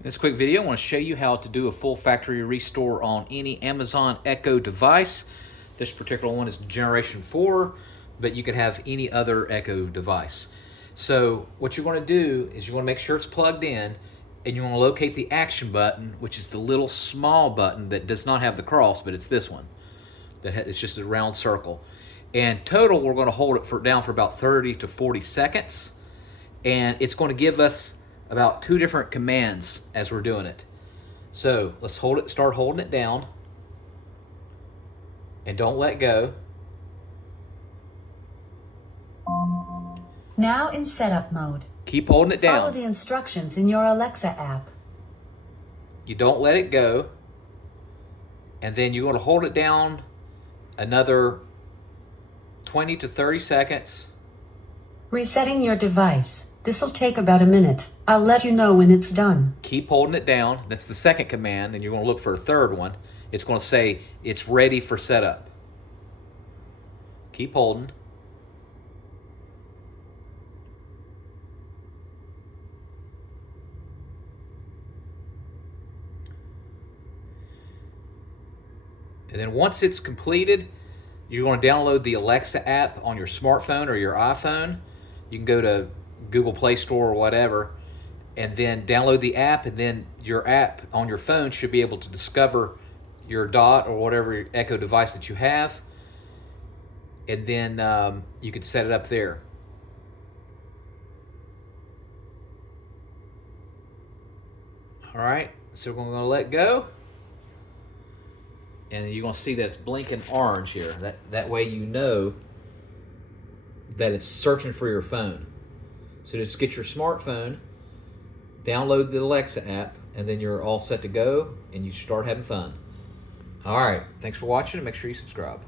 In this quick video, I want to show you how to do a full factory restore on any Amazon Echo device. This particular one is generation 4, but you could have any other Echo device. So what you want to do is you want to make sure it's plugged in, and you want to locate the action button, which is the little small button that does not have the cross, but it's this one. It's just a round circle. And total, we're going to hold it down for about 30 to 40 seconds. And it's going to give us about 2 different commands as we're doing it. So let's start holding it down, and don't let go. Now in setup mode. Keep holding it down. Follow the instructions in your Alexa app. You don't let it go. And then you're going to hold it down another 20 to 30 seconds. Resetting your device. This will take about a minute. I'll let you know when it's done. Keep holding it down. That's the second command, and you're going to look for a third one. It's going to say it's ready for setup. Keep holding. And then once it's completed, you're going to download the Alexa app on your smartphone or your iPhone. You can go to Google Play Store or whatever, and then download the app, and then your app on your phone should be able to discover your Dot or whatever Echo device that you have, and then you can set it up there. All right, so we're going to let go, and you're going to see that it's blinking orange here. That way you know that it's searching for your phone. So just get your smartphone, download the Alexa app, and then you're all set to go, and you start having fun. All right, thanks for watching, and make sure you subscribe.